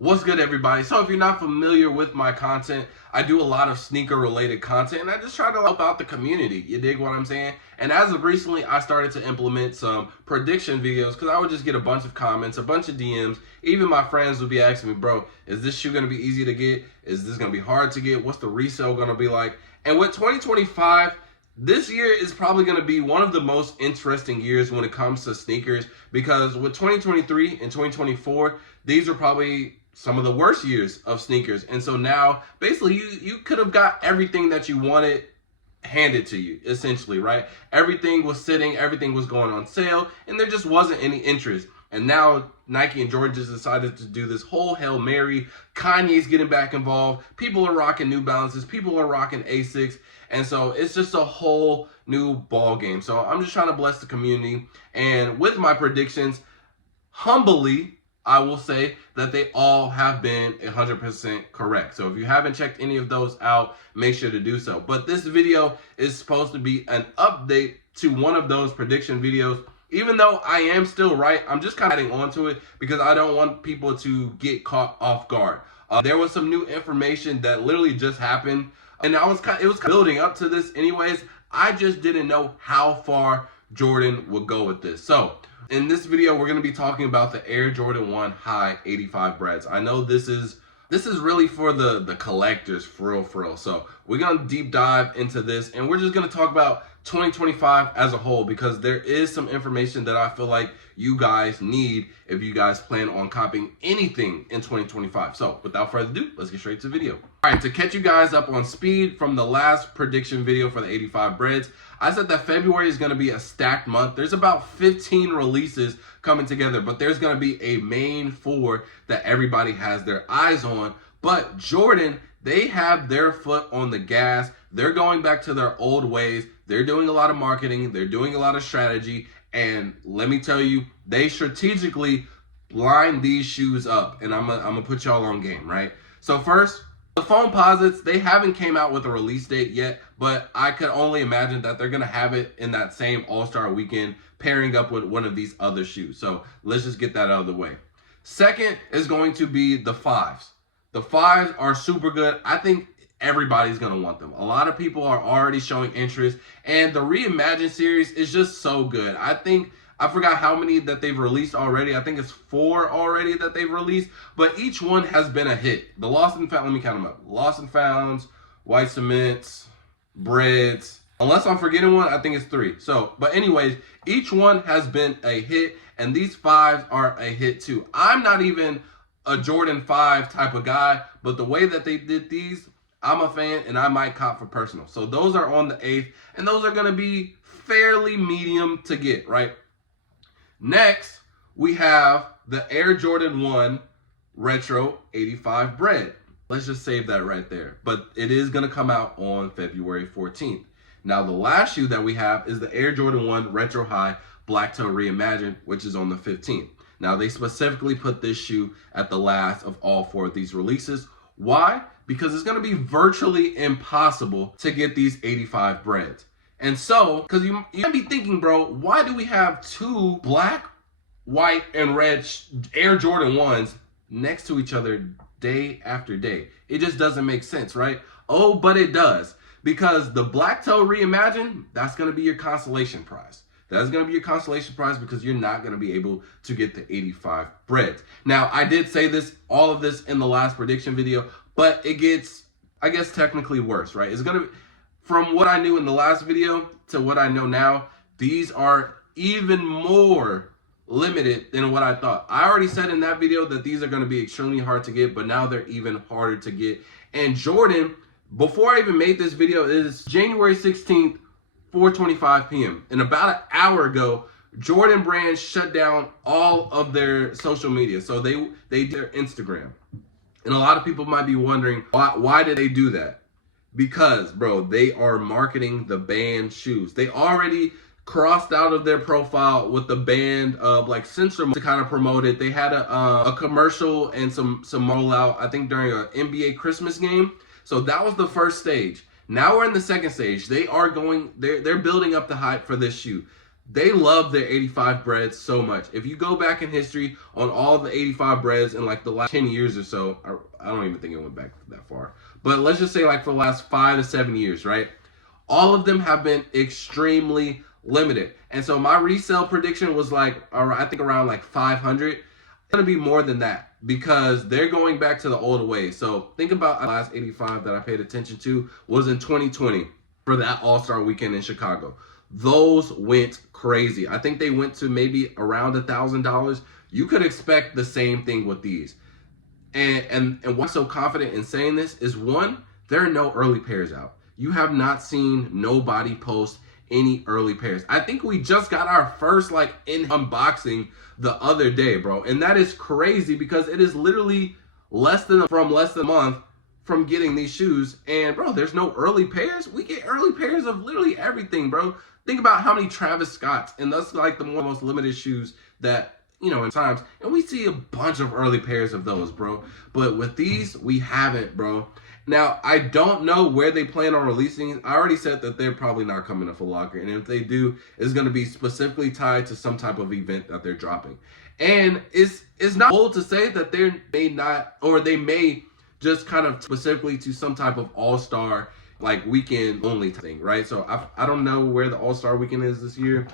What's good, everybody? So if you're not familiar with my content, I do a lot of sneaker related content and I just try to help out the community. You dig what I'm saying? And as of recently, I started to implement some prediction videos because I would just get a bunch of comments, a bunch of DMs. Even my friends would be asking me, bro, is this shoe going to be easy to get? Is this going to be hard to get? What's the resale going to be like? And with 2025, this year is probably going to be one of the most interesting years when it comes to sneakers, because with 2023 and 2024, these are probably some of the worst years of sneakers. And so now basically you could have got everything that you wanted handed to you, essentially, right? Everything was sitting, everything was going on sale, and there just wasn't any interest. And now Nike and Jordan just decided to do this whole Hail Mary. Kanye's getting back involved. People are rocking New Balances. People are rocking Asics. And so it's just a whole new ball game. So I'm just trying to bless the community. And with my predictions, humbly, I will say that they all have been 100% correct. So if you haven't checked any of those out, make sure to do so. But this video is supposed to be an update to one of those prediction videos. Even though I am still right, I'm just kind of adding on to it because I don't want people to get caught off guard. There was some new information that literally just happened, and it was kind of building up to this anyways. I just didn't know how far Jordan would go with this. So in this video, we're going to be talking about the Air Jordan 1 High 85 Breds. I know this is really for the collectors, for real. So we're going to deep dive into this, and we're just going to talk about 2025 as a whole, because there is some information that I feel like you guys need if you guys plan on copying anything in 2025. So without further ado, let's get straight to the video. All right, to catch you guys up on speed from the last prediction video for the 85 Breds, I said that February is going to be a stacked month. There's about 15 releases coming together, but there's going to be a main four that everybody has their eyes on. But Jordan, they have their foot on the gas. They're going back to their old ways. They're doing a lot of marketing. They're doing a lot of strategy. And let me tell you, they strategically line these shoes up. And I'm gonna put y'all on game, right? So first, the foam posits, they haven't came out with a release date yet, but I could only imagine that they're going to have it in that same All-Star weekend pairing up with one of these other shoes. So let's just get that out of the way. Second is going to be the fives. The fives are super good. I think everybody's going to want them. A lot of people are already showing interest, and the Reimagine series is just so good. I forgot how many that they've released already. I think it's 4 already that they've released, but each one has been a hit. The Lost and Found, let me count them up. Lost and Founds, White Cements, Breds. Unless I'm forgetting one, I think it's 3. So, but anyways, each one has been a hit, and these fives are a hit too. I'm not even a Jordan 5 type of guy, but the way that they did these, I'm a fan, and I might cop for personal. So those are on the 8th, and those are going to be fairly medium to get, right? Next, we have the Air Jordan 1 Retro 85 Bred. Let's just save that right there. But it is going to come out on February 14th. Now, the last shoe that we have is the Air Jordan 1 Retro High Black Toe Reimagined, which is on the 15th. Now, they specifically put this shoe at the last of all 4 of these releases. Why? Because it's going to be virtually impossible to get these 85 Breds. And so, because you might be thinking, bro, why do we have 2 black, white, and red Air Jordan 1s next to each other day after day? It just doesn't make sense, right? Oh, but it does. Because the Black Toe Reimagined, that's going to be your consolation prize. That's going to be your consolation prize because you're not going to be able to get the 85 Breds. Now, I did say all of this in the last prediction video, but it gets, I guess, technically worse, right? It's going to, from what I knew in the last video to what I know now, these are even more limited than what I thought. I already said in that video that these are going to be extremely hard to get, but now they're even harder to get. And Jordan, before I even made this video, it is January 16th, 4:25 p.m. And about an hour ago, Jordan Brand shut down all of their social media. So they did their Instagram. And a lot of people might be wondering, why did they do that? Because, bro, they are marketing the banned shoes. They already crossed out of their profile with the band of like Sensor to kind of promote it. They had a commercial and some rollout, I think, during an NBA Christmas game. So that was the first stage. Now we're in the second stage. They're building up the hype for this shoe. They love their 85 Breds so much. If you go back in history on all the 85 Breds in like the last 10 years or so, I don't even think it went back that far. But let's just say like for the last 5 to 7 years, right? All of them have been extremely limited. And so my resale prediction was like, I think around like 500. It's going to be more than that because they're going back to the old ways. So think about the last 85 that I paid attention to was in 2020 for that All-Star weekend in Chicago. Those went crazy. I think they went to maybe around $1,000. You could expect the same thing with these. And why I'm so confident in saying this is, one, there are no early pairs out. You have not seen nobody post any early pairs. I think we just got our first like in unboxing the other day, bro. And that is crazy because it is literally less than a month from getting these shoes. And bro, there's no early pairs. We get early pairs of literally everything, bro. Think about how many Travis Scotts, and that's like the most limited shoes that, you know, in times, and we see a bunch of early pairs of those, bro. But with these, we haven't, bro. Now, I don't know where they plan on releasing. I already said that they're probably not coming to Foot Locker, and if they do, it's going to be specifically tied to some type of event that they're dropping. And it's not bold to say that they may not, or they may just kind of specifically to some type of all-star like weekend only thing, right? So I don't know where the All-Star weekend is this year.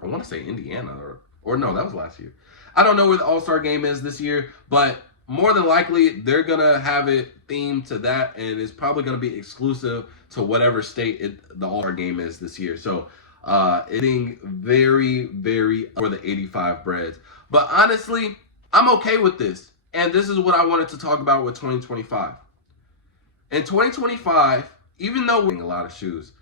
I want to say Indiana or no, that was last year. I don't know where the All-Star game is this year, but more than likely they're gonna have it themed to that, and it's probably gonna be exclusive to whatever state the All-Star game is this year. So it's being very, very for the 85 Breds. But honestly, I'm okay with this. And this is what I wanted to talk about with 2025. In 2025, even though we're getting a lot of shoes,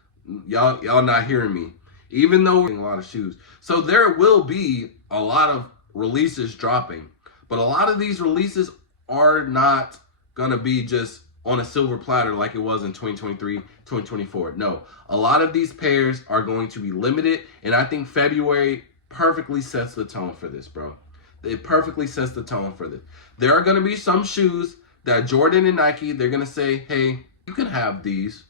y'all not hearing me, even though we're getting a lot of shoes. So there will be a lot of releases dropping, but a lot of these releases are not gonna be just on a silver platter like it was in 2023, 2024. No, a lot of these pairs are going to be limited, and I think February perfectly sets the tone for this, bro. It perfectly sets the tone for this. There are gonna be some shoes that Jordan and Nike, they're gonna say, hey, you can have these.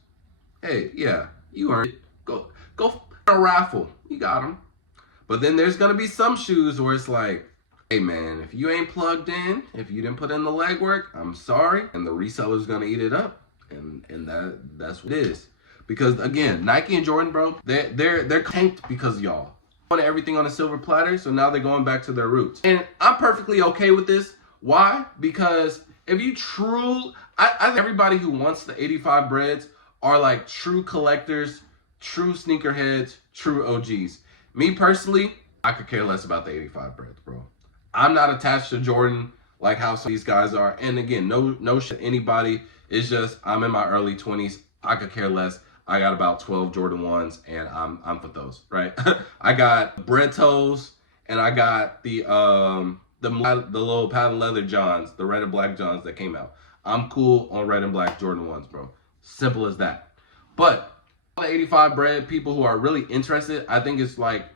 Hey, yeah, you earned it. Go a raffle. You got them. But then there's gonna be some shoes where it's like, hey man, if you ain't plugged in, if you didn't put in the legwork, I'm sorry. And the reseller's gonna eat it up. And that's what it is. Because again, Nike and Jordan, bro, they're tanked because of y'all. Want everything on a silver platter, so now they're going back to their roots. And I'm perfectly okay with this. Why? Because if you I think everybody who wants the 85 Breds are like true collectors, true sneakerheads, true OGs. Me personally, I could care less about the 85 Breds, bro. I'm not attached to Jordan like how some of these guys are. And again, no shit anybody. It's just I'm in my early 20s. I could care less. I got about 12 Jordan 1s, and I'm for those, right? I got Bred toes, and I got the little patent leather Johns, the red and black Johns that came out. I'm cool on red and black Jordan 1s, bro. Simple as that. But all the 85 Bred people who are really interested, I think it's like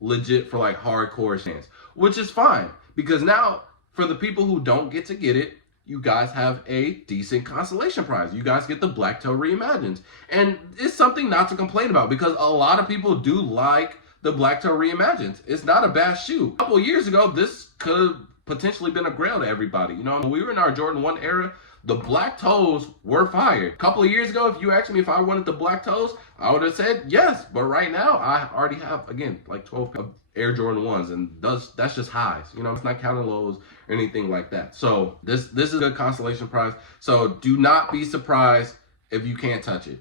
legit for like hardcore fans, which is fine because now for the people who don't get to get it, you guys have a decent consolation prize. You guys get the Black Toe Reimagined. And it's something not to complain about because a lot of people do like the Black Toe Reimagined. It's not a bad shoe. A couple years ago, this could have potentially been a grail to everybody. You know, when we were in our Jordan 1 era, the black toes were fire. A couple of years ago, if you asked me if I wanted the black toes, I would have said yes. But right now, I already have, again, like 12 Air Jordan 1s, and that's just highs. You know, it's not counting lows or anything like that. So this is a good consolation prize. So do not be surprised if you can't touch it.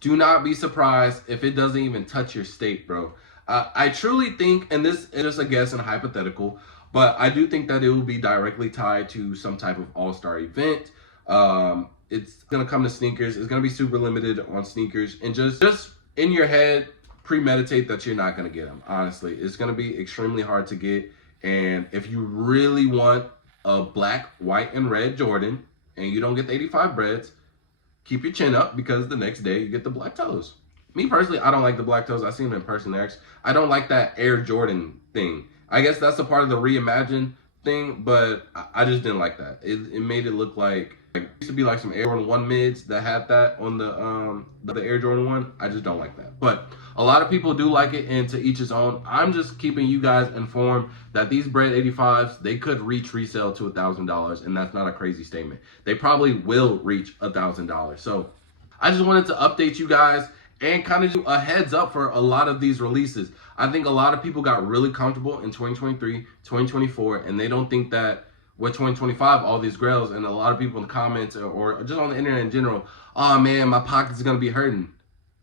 Do not be surprised if it doesn't even touch your state, bro. I truly think, and this is just a guess and a hypothetical, but I do think that it will be directly tied to some type of all-star event. It's gonna come to sneakers. It's gonna be super limited on sneakers, and just in your head, premeditate that you're not gonna get them. Honestly, it's gonna be extremely hard to get. And if you really want a black, white, and red Jordan, and you don't get the 85 Breds, keep your chin up because the next day you get the black toes. Me personally, I don't like the black toes. I seen them in person there. I don't like that Air Jordan thing. I guess that's a part of the reimagined thing, but I just didn't like that. It made it look like it used to be like some Air Jordan 1 mids that had that on the Air Jordan 1. I just don't like that. But a lot of people do like it, and to each his own. I'm just keeping you guys informed that these Bred 85s, they could reach resale to $1,000, and that's not a crazy statement. They probably will reach $1,000. So I just wanted to update you guys and kind of do a heads up for a lot of these releases. I think a lot of people got really comfortable in 2023, 2024, and they don't think that with 2025, all these grails, and a lot of people in the comments or just on the internet in general, oh man, my pocket's gonna be hurting.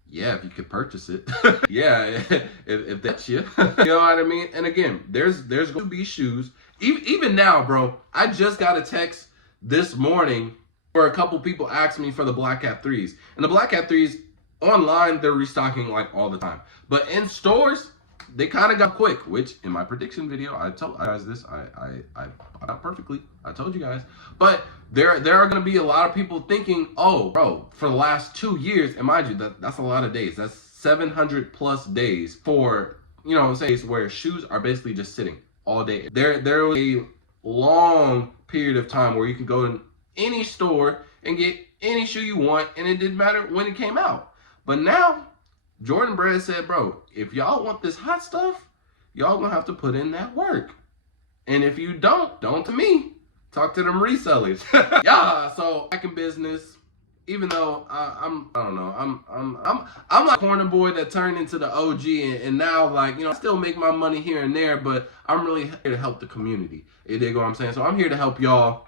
Yeah, if you could purchase it. Yeah, if that's you. You know what I mean? And again, there's going to be shoes. Even now, bro, I just got a text this morning where a couple people asked me for the Black Cat 3s. And the Black Cat 3s, online, they're restocking like all the time. But in stores, they kind of got quick, which in my prediction video, I told you guys this. I out perfectly. I told you guys. But there are going to be a lot of people thinking, oh, bro, for the last 2 years, and mind you, that's a lot of days. That's 700 plus days for, you know what I'm saying, where shoes are basically just sitting all day. There was a long period of time where you can go in any store and get any shoe you want, and it didn't matter when it came out. But now, Jordan Bred said, bro, if y'all want this hot stuff, y'all gonna have to put in that work. And if you don't to me. Talk to them resellers. Yeah, so back in business. Even though I don't know, I'm like a corner boy that turned into the OG, and now, like, you know, I still make my money here and there, but I'm really here to help the community. You dig what I'm saying? So I'm here to help y'all.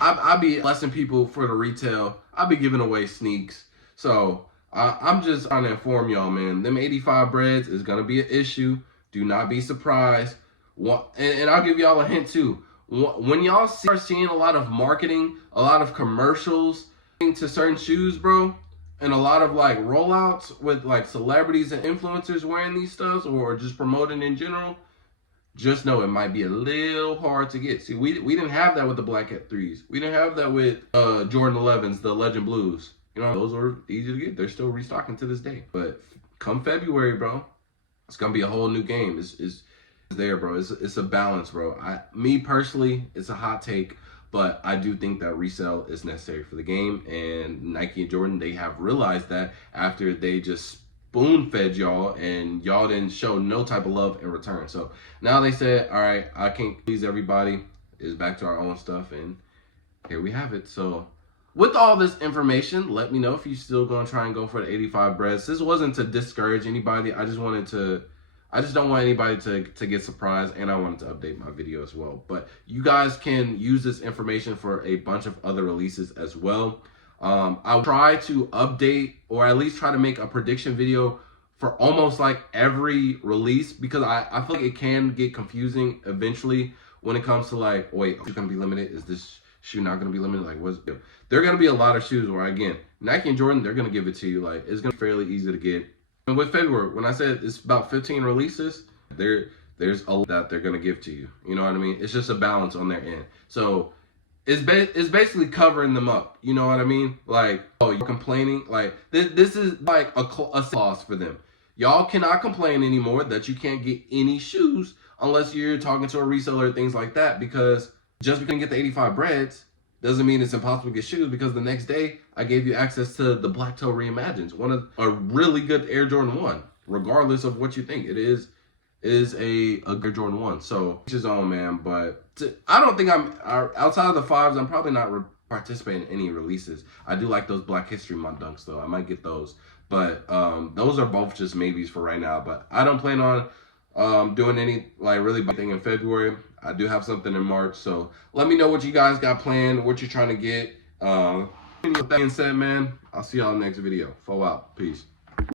I be blessing people for the retail. I be giving away sneaks. So I'm just trying to inform y'all, man. Them 85 Breds is gonna be an issue. Do not be surprised. And I'll give y'all a hint too. When y'all start seeing a lot of marketing, a lot of commercials to certain shoes, bro, and a lot of like rollouts with like celebrities and influencers wearing these stuffs or just promoting in general, just know it might be a little hard to get. See, we didn't have that with the Black Cat 3s. We didn't have that with Jordan 11s, the Legend Blues. You know, those were easy to get. They're still restocking to this day. But come February, bro, it's gonna be a whole new game. It's there, bro. It's a balance, bro. Me personally, it's a hot take, but I do think that resale is necessary for the game. And Nike and Jordan, they have realized that after they just spoon-fed y'all and y'all didn't show no type of love in return. So now they said, all right, I can't please everybody. It's back to our own stuff, and here we have it. So with all this information, let me know if you're still going to try and go for the 85 Breds. This wasn't to discourage anybody. I just don't want anybody to get surprised, and I wanted to update my video as well. But you guys can use this information for a bunch of other releases as well. I'll try to update, or at least try to make a prediction video for almost like every release, because I feel like it can get confusing eventually when it comes to like, wait, is it going to be limited? Is this shoe not going to be limited? Like, what's it? There are going to be a lot of shoes where, again, Nike and Jordan, they're going to give it to you. Like, it's going to be fairly easy to get. And with February, when I said it's about 15 releases, there's a lot that they're going to give to you. You know what I mean? It's just a balance on their end. So it's basically covering them up. You know what I mean? Like, oh, you're complaining? Like, this is like a clause for them. Y'all cannot complain anymore that you can't get any shoes unless you're talking to a reseller or things like that, because just because you can get the 85 Breds doesn't mean it's impossible to get shoes, because the next day I gave you access to the Black Toe Reimagines, a really good Air Jordan 1, regardless of what you think. It is a good Jordan 1. So it's his own, man. But I don't think outside of the 5s, I'm probably not participating in any releases. I do like those Black History Month dunks though. I might get those. But those are both just maybes for right now. But I don't plan on doing any like really big thing in February. I do have something in March, so let me know what you guys got planned, what you're trying to get. With that being said, man, I'll see y'all next video. Out. Peace.